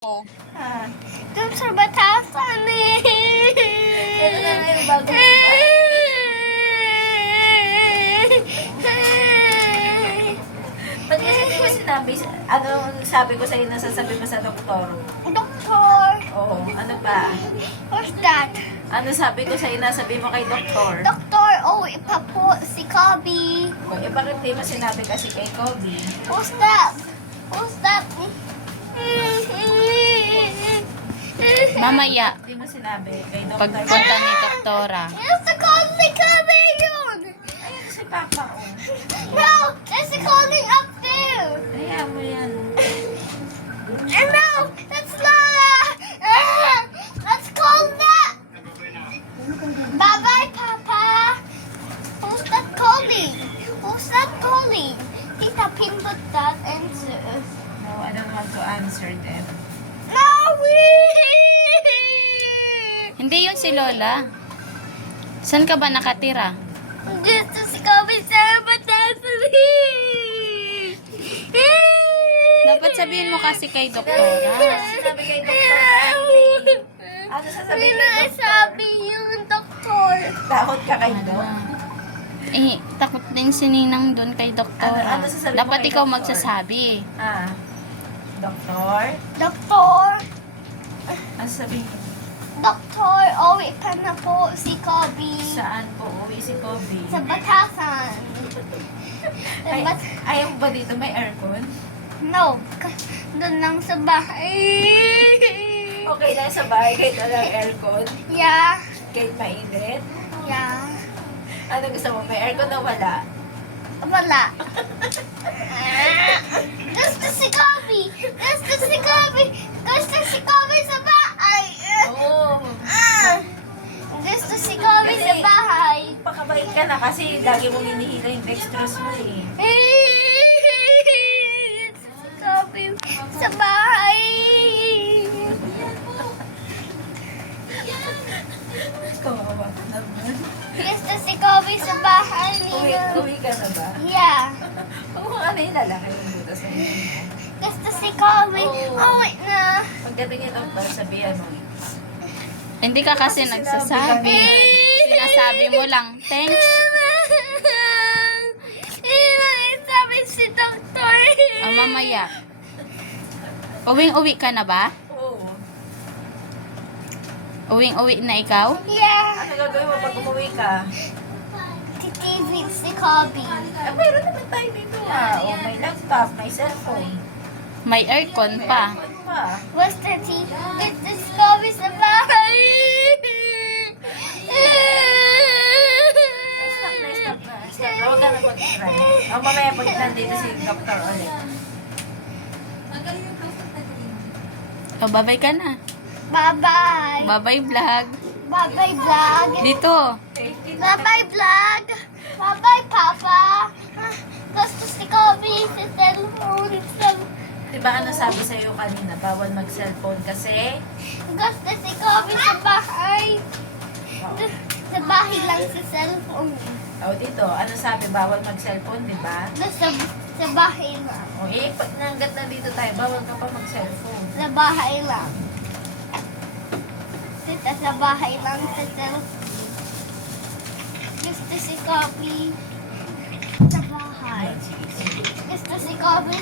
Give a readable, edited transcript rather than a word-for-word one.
Oh. Dun sa batasan eh. Ito na nga yung bago Ba't kasi di ba sinabi, ano sabi ko sa'yo, nasasabi mo sa doktor? Doktor, Oo, ano pa? what's that? Ano sabi ko sa'yo, nasabi mo kay doktor? Doktor, oh, ipapo si Kobe. O, eh bakit di mo sinabi kasi kay Kobe? Who's that? Who's that? Mamaya, Di mo sinabi kay doktor? pagpunta ni doktora. Yes, the calling si Kobe yun. Ayun si Papa, oh. No, there's a calling up there. Kaya mo yan. And no, that's Lola. Let's call that. Bye-bye, Papa. Who's that calling? Who's that calling? Tita pindot that answer. No, I don't want to answer them. No, Hindi yun si Lola. Saan ka ba nakatira? Gusto si Kobe sa batasan. Dapat sabihin mo kasi kay doktora. Sinabi kay doktor, ano sasabihin kay doktor? Sabi yung doktor. Takot ka kay Dok? Eh, takot din si Ninang doon kay doktora. Ano sasabihin mo Dapat kay ikaw doktor? magsasabi. Doktor? Doktor. Ano sabihin mo? Doktor, uwi ka na po si Kobe. Saan po uwi si Kobe? Sa batasan. Ay, ayaw mo ba dito may aircon? No, doon lang sa bahay. Okay lang sa bahay kahit walang aircon? Yeah, Kahit mainit? yeah. Ano gusto mo? May aircon na wala? Wala. Gusto si Kobe. Gusto si Kobe. Gusto si Kobe sa bahay. Oo. Gusto si Kobe sa bahay. Pakabait ka na kasi lagi mong hinihila yung dextrose mo eh. Gusto si Kobe sa bahay. Kawawa ka naman. Gusto si Kobe sa bahay. Uwi ka na ba? Yeah. Oo, ano yung lalaki yung butas na yun? Gusto si Kobe. Oo. Uwi na. Pagdating niya doktor, sabihan mo. Hindi ka kasi Kasi nagsasabi. Sinasabi mo lang, thanks. Sabi si doktor. Mamaya. Uwing-uwi ka na ba? Oo. Uwing-uwi na ikaw? Yeah. Ano gagawin mo pag umuwi ka? Titibig si Kobe. Mayroon naman tayo dito O, may laptop, may cellphone. May aircon pa. Ano pa? Gusto si Kobe sa bahay. Stop na, stop na. Stop na, huwag ka na mag-try. Mamaya pag nandito si doktor ulit. O, babay ka na. Bye-bye. Babay vlog. Bye-bye, vlog. Dito. Bye-bye, vlog. Bye-bye, Papa. Gusto si Kobe sa cellphone. Diba ano sabi sa'yo kanina? Bawal mag-cellphone kasi? Gusto si Kobe sa bahay. Sa bahay lang sa cellphone. O dito, ano sabi? Bawal mag-cellphone, diba? Sa bahay lang. O pag nanggat na dito tayo, bawal ka pa mag-cellphone. Sa bahay lang. Tita, sa bahay lang sa cellphone. Gusto si Kobe sa bahay. Sige, sige. Gusto si Kobe